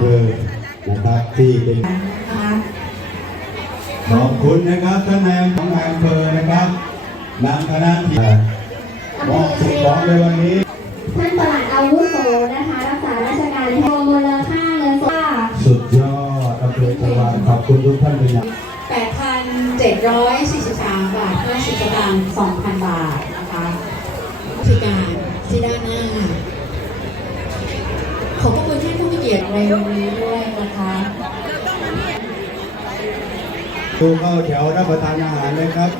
ภอนะครับที่เป็นขอบคุณนะครับท่านนายของนายอำเภอนะครับนำคณะที่มอบสิ่งของในวันนี้ ท่านปลัดอาวุโสนะคะรักษาราชการแทนมูลค่าเงินสดสุดยอดอำเภอชวางขอบคุณทุกท่านเป็นอย่าง8,743 บาท 50สตางค์2,000 บาทนะคะพิการที่ด้านหน้า ขอบพระคุณท่านผู้มีเกียรติในวันนี้ด้วยนะคะดูเข้าแถวรับประทานอาหารนะครับ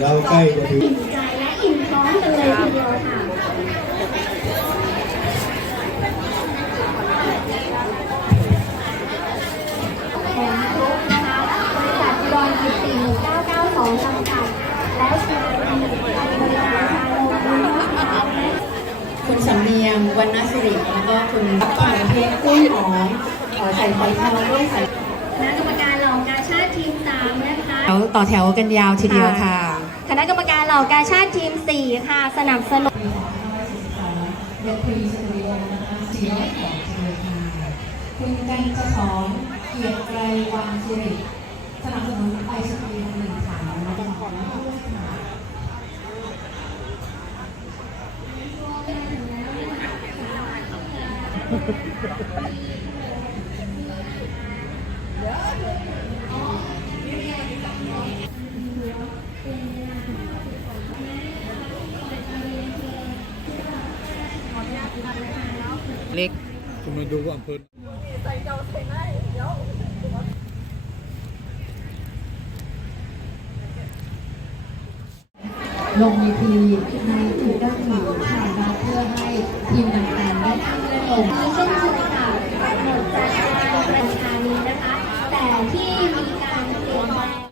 เราใกล้จะถึงอิ่มใจและอิ่มท้องกันเลยทีเดียวค่ะ เอ่อใส่ไฟทองด้วยใส่คณะกรรมการเหล่ากาชาติทีมสามนะคะแถวต่อแถวกันยาวทีเดียวค่ะ คณะกรรมการเหล่ากาชาติทีม4ค่ะ สนับสนุนเดพรีสตูดิโอนะคะสีร้อยของเธอค่ะคุณกันจะสอนเกียรติไกรวังสิริสนับสนุนไอศครีมหนึ่งถังนะคะขอบคุณด้วยค่ะ เล็กคุณมาดูว่าอำเภอลงมีทีในถือด้านหนึ่งค่ะมาเพื่อให้ทีมต่างๆได้ขึ้นได้ลง มีเช่นเคยค่ะหมดจากการประชานีนะคะ แต่ที่มีการเปลี่ยนแปลง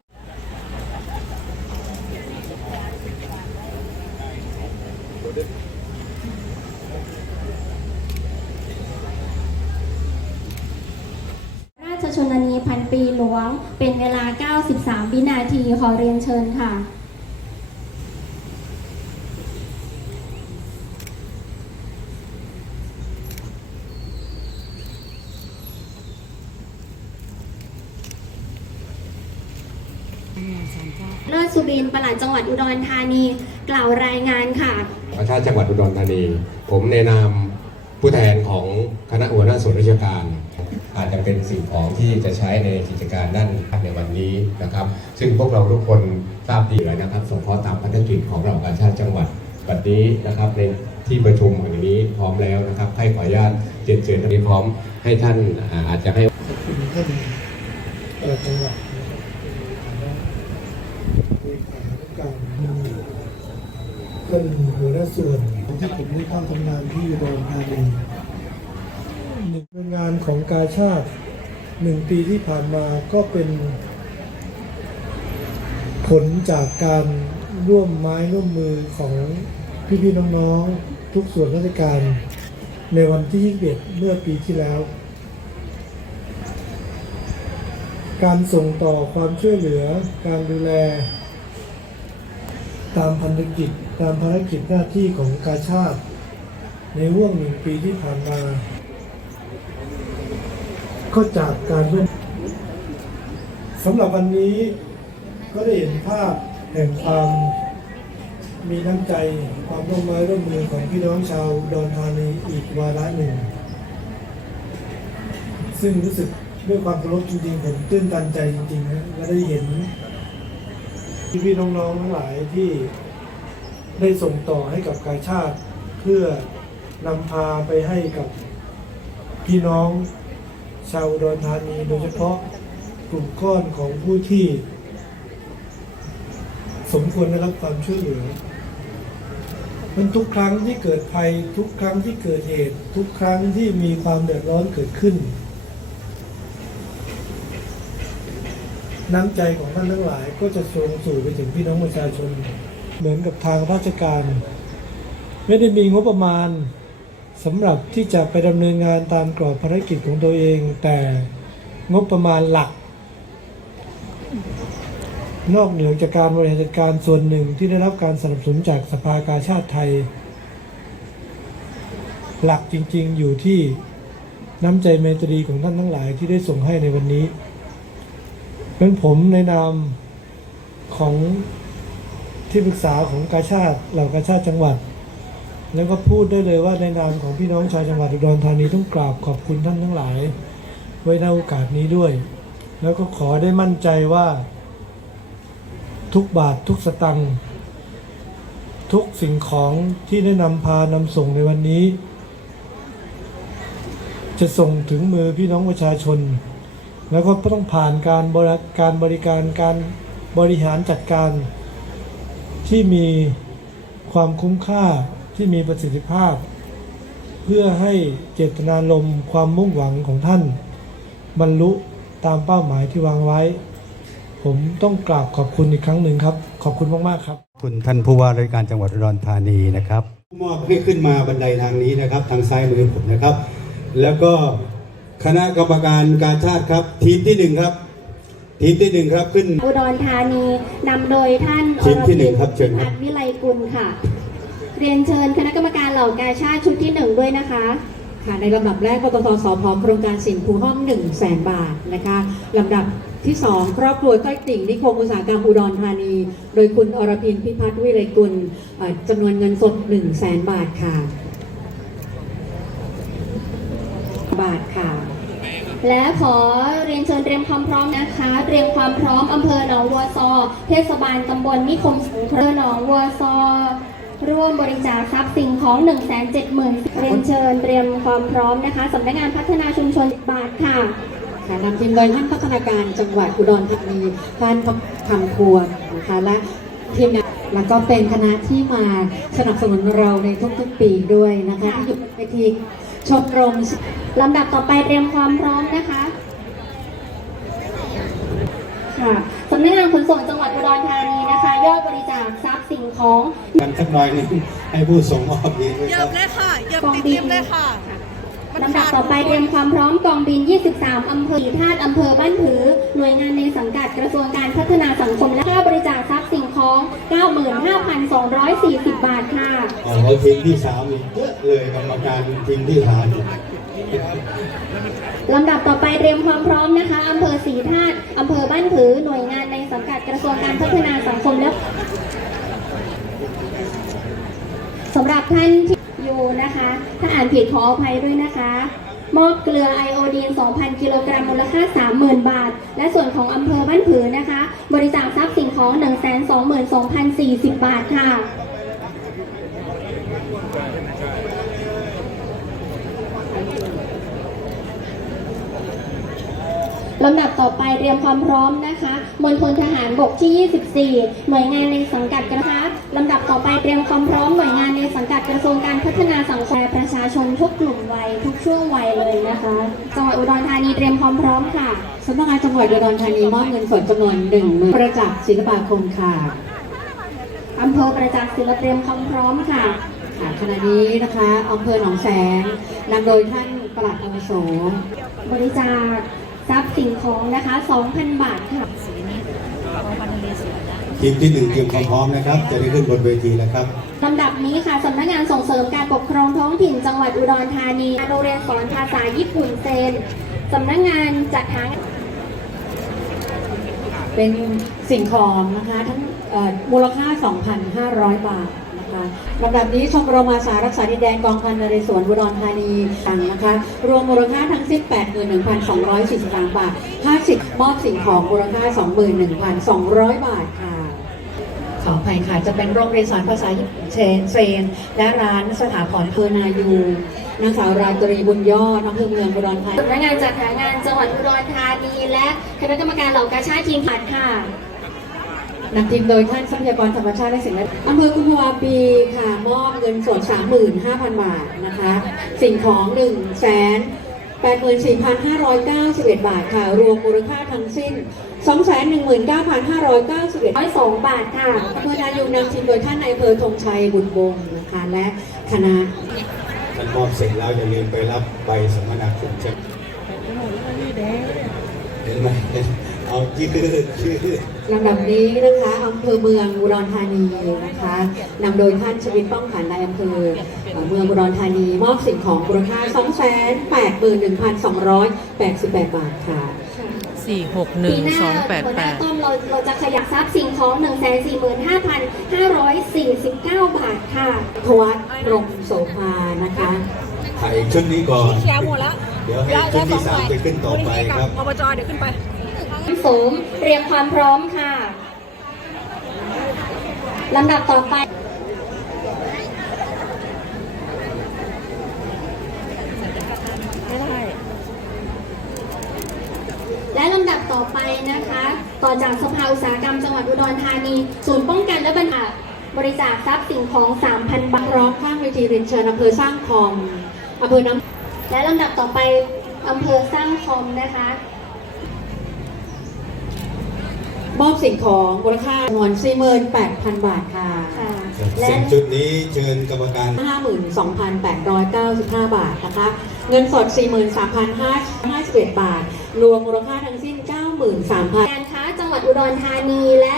ราชชนนีพันปีหลวง เป็นเวลา 93 วินาทีขอเรียนเชิญค่ะเลิศสุรินทร์ปลัดจังหวัดอุดรธานี กล่าวรายงานค่ะประชาจังหวัดอุดรธานี ผมในนามผู้แทนของคณะหัวหน้าส่วนราชการ อาจจะเป็นสิ่งของที่จะใช้ในกิจการด้านในวันนี้นะครับ ซึ่งพวกเราทุกคนทราบดีแล้วนะครับส่งข้อตามพัฒกิจของเราการชาติจังหวัดบัดนี้นะครับในที่ประชุมแห่งนี้พร้อมแล้วนะครับ ให้ขออนุญาตเจรียนเชิญท่านพร้อมให้ท่านอาจจะให้คุณท่านเอ่อจังหวัดนะครับเลขาธิการท่านหัวหน้าส่วนที่ผมได้เข้าทำงานที่อุดรธานีหนึ่ง เป็นงานของกาชาติหนึ่งปีที่ผ่านมาก็เป็นผลจากการร่วมไม้ร่วมมือของพี่ๆน้องๆทุกส่วนราชการ ในวันที่ 21 เมื่อปีที่แล้ว การส่งต่อความช่วยเหลือ การดูแล ตามพันธกิจตามภารกิจหน้าที่ของกาชาติ ในห่วงหนึ่งปีที่ผ่านมา ก็จากการร่วมสำหรับวันนี้ก็ได้เห็นภาพแห่งความมีน้ำใจความร่วมมือร่วมมือของพี่น้องชาวดอนธานีอีกวาระหนึ่ง ซึ่งรู้สึกด้วยความเคารพจริงๆผมตื้นตันใจจริงๆนะและได้เห็นพี่ๆน้องๆทั้งหลายที่ได้ส่งต่อให้กับกายชาติ เพื่อนำพาไปให้กับพี่น้อง ชาวอุดรธานีโดยเฉพาะกลุ่มก้อนของผู้ที่ สมควรได้รับความช่วยเหลือมันทุกครั้งที่เกิดภัยทุกครั้งที่เกิดเหตุ ทุกครั้งที่มีความเดือดร้อนเกิดขึ้น น้ำใจของท่านทั้งหลายก็จะส่งสู่ไปถึงพี่น้องประชาชน เหมือนกับทางราชการ ไม่ได้มีงบประมาณ สำหรับที่จะไปดำเนินงานตามกรอบภารกิจของตัวเอง แต่งบประมาณหลัก นอกเหนือจากการบริหารจัดการส่วนหนึ่งที่ได้รับการสนับสนุนจากสภากาชาติไทย หลักจริงๆอยู่ที่น้ำใจเมตรีของท่านทั้งหลายที่ได้ส่งให้ในวันนี้ เป็นผมในนามของที่ปรึกษาของกาชาติเหล่ากาชาติจังหวัด แล้วก็พูดได้เลยว่าในนามของพี่น้องชาวจังหวัดอุดรธานีต้องกราบขอบคุณท่านทั้งหลาย ไว้ในโอกาสนี้ด้วย แล้วก็ขอได้มั่นใจว่า ทุกบาททุกสตังค์ทุกสิ่งของที่ได้นำพานำส่งในวันนี้ จะส่งถึงมือพี่น้องประชาชน แล้วก็ต้องผ่านการบริการบริการการบริหารจัดการ ที่มีความคุ้มค่า ที่มีประสิทธิภาพ เพื่อให้เจตนารมณ์ความมุ่งหวังของท่าน บรรลุตามเป้าหมายที่วางไว้ ผมต้องกราบขอบคุณอีกครั้งหนึ่งครับ ขอบคุณมาก ๆ ครับ คุณท่านผู้ว่าราชการจังหวัดอุดรธานีนะครับมอบให้ขึ้นมาบันไดทางนี้นะครับ ทางซ้ายมือผมนะครับ แล้วก็คณะกรรมการการชาติครับ ทีมที่หนึ่งครับ ทีมที่หนึ่งครับขึ้น อุดรธานีนำโดยท่านทีมที่หนึ่งครับเชิญครับ พัฒน์วิไลกุลค่ะ เรียนเชิญคณะกรรมการเหล่ากาชาติชุดที่หนึ่งด้วยนะคะ ค่ะในลำดับแรกปตทสพโครงการสินภูห้อง1 0 0 0 0แสนบาทนะคะลำดับที่ 2 ครอบครัวต้อยติ่งนิคมอุตสาหกรรมอุดรธานี โดยคุณอรพินพิพัฒน์วิไลกุลจำนวนเงินสด 1 0 0 0 0แสนบาทค่ะ บาทค่ะ และขอเรียนเชิญเตรียมความพร้อมนะคะ เตรียมความพร้อมอำเภอหนองวัวซอ เทศบาลตำบลนิคมสงเคราะห์หนองวัวซอ ร่วมบริจาคทรัพย์สิ่งของ 1 7 0 0 0 0เรียนเชิญเตรียมความพร้อมนะคะสำนักงานพัฒนาชุมชนบาทค่ะค่ะนำทีมโดยท่านพัฒนาการจังหวัดอุดรธานีท่านคำครัวนะคะและทีมงานแล้วก็เป็นคณะที่มาสนับสนุนเราในทุกๆปีด้วยนะคะที่อยู่ในทีชมรมลำดับต่อไปเตรียมความพร้อมนะคะค่ะ สำนักงานขนส่งจังหวัดอุดรธานีนะคะ ยอดบริจาคทรัพย์สิ่งของกันสักหน่อยหนึงให้ผู้ส่งมอบดีด้วยเหคยีรัยบบเลยค่ะเหยียบกองติดบิรินมเลยค่ะมันลำดับขาดต่อไปเตรียมความพร้อมกองบิน 23 อำเภอธาตุอำเภอบ้านผือ หน่วยงานในสังกัดกระทรวงการพัฒนาสังคมและค่าบริจาคทรัพย์สิ่งของ 95,240 บาทค่ะ อ๋อทีมที่สามนี่เยอะเลยกรรมการทีมที่สามนี่ลำดับต่อไปเตรียมความพร้อมนะคะอำเภอศรีธาตุอำเภอบ้านผือ หน่วยง ทรวงการพัฒนาสังคมและสำหรับท่านที่อยู่นะคะ ถ้าอ่านผิดขออภัยด้วยนะคะ มอบเกลือไอโอดีน 2,000 กิโลกรัมมูลค่า 30,000 บาท และส่วนของอำเภอบ้านผือนะคะ บริจาคทรัพย์สิ่งของ 122,040 บาทค่ะ ลำดับต่อไปเตรียมความพร้อมนะคะมณฑลทหารบกที่ 24 หน่วยงานในสังกัดนะคะลำดับต่อไปเตรียมความพร้อมหน่วยงานในสังกัดกระทรวงการพัฒนาสังคมและประชาชนทุกกลุ่มวัยทุกช่วงวัยเลยนะคะจังหวัดอุดรธานีเตรียมความพร้อมค่ะสำนักงานจังหวัดอุดรธานีมอบเงินสดจำนวนหนึ่งหมื่นประจักษ์ศิลปาคมค่ะอำเภอประจักษ์ศิลป์เตรียมความพร้อมค่ะค่ะขณะนี้นะคะอำเภอหนองแสงนำโดยท่านปลัดอาวุโสบริจาค ทรัพย์สิ่งของนะคะ 2,000 บาทค่ะทีมที่หนึ่งเตรียมความพร้อมนะครับ จะได้ขึ้นบนเวทีแล้วครับลำดับนี้ค่ะสำนักงานส่งเสริมการปกครองท้องถิ่นจังหวัดอุดรธานีโรงเรียนสอนภาษาญี่ปุ่นเซนสำนักงานจัดหาเป็นสิ่งของนะคะทั้งเอ่อมูลค่า 2,500 บาท นะคะลำดับนี้ชมรมอาสารักษาดินแดนกองพันนเรศวรอุดรธานีตังนะคะ รวมมูลค่าทั้งสิ้น81,243 บาท 50 มอบสิ่งของมูลค่า 21,200 บาทค่ะ ขออภัยค่ะ จะเป็นโรงเรียนสอนภาษาญี่ปุ่นเชนเซน และร้านสถาพรเพอนายูนางสาวราตรีบุญยอดอำเภอเมืองอุดรธานีสำนักงานจัดหางานจังหวัดอุดรธานี และคณะกรรมการเหล่ากาชาติทีมผัดค่ะ นำทีมโดยท่านทรัพยากรธรรมชาติและสิ่งแวดล้อมอำเภอกุมภาวาปีค่ะ มอบเงินสด35,000 บาทนะคะ สิ่งของ 1 8 84,591 บาทค่ะ รวมมูลค่าทั้งสิ้น 219,591 102 บาทค่ะอำเภอนายูงนำทีมโดยท่านนายอำเภอธงชัยบุญบงศ์นะคะ และคณะท่านมอบเสร็จแล้วอย่าลืมไปรับใบสมนาคุณใช่ไหมเห็นไหม เอาเอาชื่อชื่อลำดับนี้นะคะอำเภอเมืองอุดรธานีนะคะนำโดยท่านชวิตป้องผันนายอำเภอเอ่อเมืองอุดรธานี มอบสิ่งของมูลค่า 281,288 บาทค่ะสี่หกหนึ่ปีงหน้าสองแปดหัวหแปน้าดต้อมเราเราจะขยับทรัพย์สิ่งของ1 4 5 5 49บาทค่ะทวัฒน์พรหมโสภานะคะถ่ายชุดนี้ก่อนเดี๋ยวหมดแล้วเดี๋ยวให้ชุดที่สามไปขึ้นต่อไปครับอบจเดี๋ยวขึ้นไป สมเตรียมความพร้อมค่ะลำดับต่อไปและลำดับต่อไปนะคะ ต่อจากสภาอุตสาหกรรมจังหวัดอุดรธานี ศูนย์ป้องกันและบรรเทาบริจาคทรัพย์สิ่งของ 3,000 บาทพร้อมข้างเวทีเรียนเชิญอำเภอสร้างคอมอำเภอน้ำและลำดับต่อไปอำเภอสร้างคอมนะคะ มอบสิ่งของมูลค่าจำนวน48,000 บาทค่ะค่ะและสิ่งชุดนี้เชิญกรรมการ 52,895 บาทนะคะ เงินสด 43,551 บาท รวมมูลค่าทั้งสิ้น 93,000การค้าจังหวัดอุดรธานีและ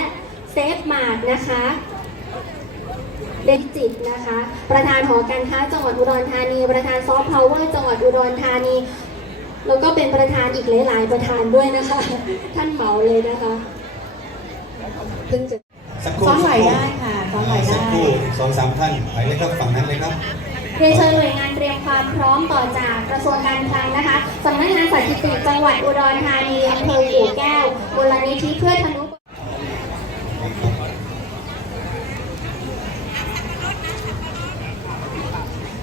เซฟมาร์ทนะคะเดนจิตนะคะ ประธานหอการค้าจังหวัดอุดรธานี ประธานซอฟต์พาวเวอร์จังหวัดอุดรธานี แล้วก็เป็นประธานอีกหลาย ๆ ประธานด้วยนะคะ ท่านเหมาเลยนะคะ เพิ่งจะสักครู่ซ้อนไหวสักครู่ได้ค่ะซ้อนไหวได้สักครู่สองสามท่านไปเลยครับฝั่งนั้นเลยครับเรียนเชิญหน่วยงานเตรียมความพร้อมต่อจากกระทรวงการคลังนะคะสำนักงานสถิติจังหวัดอุดรธานีอำเภอกู่แก้วมูลนิธิเพื่อทนุ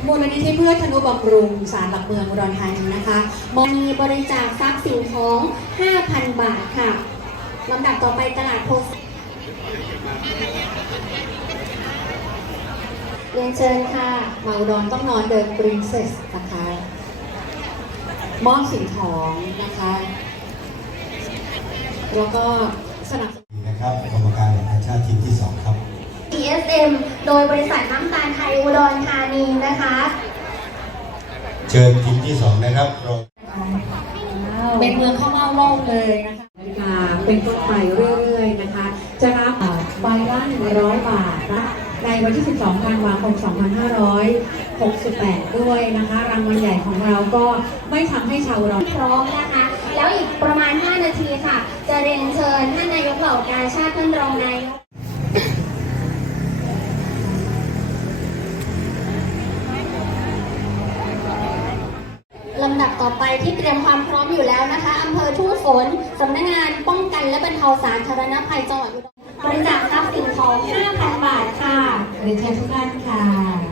มูลนิธิเพื่อธนุบำรุงสารหลักเมืองอุดรธานีนะคะมีบริจาคทรัพย์สิ่งของ 5,000 บาทค่ะลำดับต่อไปตลาดโพส เรียนเชิญค่ะ มาอุดรต้องนอนเดินปรินเซสนะคะมอบสิ่งของนะคะ แล้วก็สนับสนุนนะครับกรรมการแห่งชาติทีมที่สองครับ ESM โดยบริษัทน้ำตาลไทยอุดรธานีนะคะ เชิญทีมที่สองนะครับรอเป็นเมืองข้าวเม่าโลกเลยนะคะนาฬิกาเป็นต้นไปเรื่อยๆนะคะ จะรับอ่าใบละ 100 บาทนะในวันที่ 12 ธันวาคม 2568 ด้วยนะคะ รางวัลใหญ่ของเราก็ไม่ทำให้ชาวอุดรพร้อมนะคะ แล้วอีกประมาณ 5 นาทีค่ะ จะเรียนเชิญท่านนายกเหล่ากาชาติท่านรองนายกลำดับต่อไปที่เตรียมความพร้อมอยู่แล้วนะคะอำเภอทุ่งฝนสำนักงานป้องกันและบรรเทาสาธารณภัยจังหวัดอุดร บริจาคทรัพย์สินของ 5,000 บาทค่ะเรียนเชิญทุกท่านค่ะ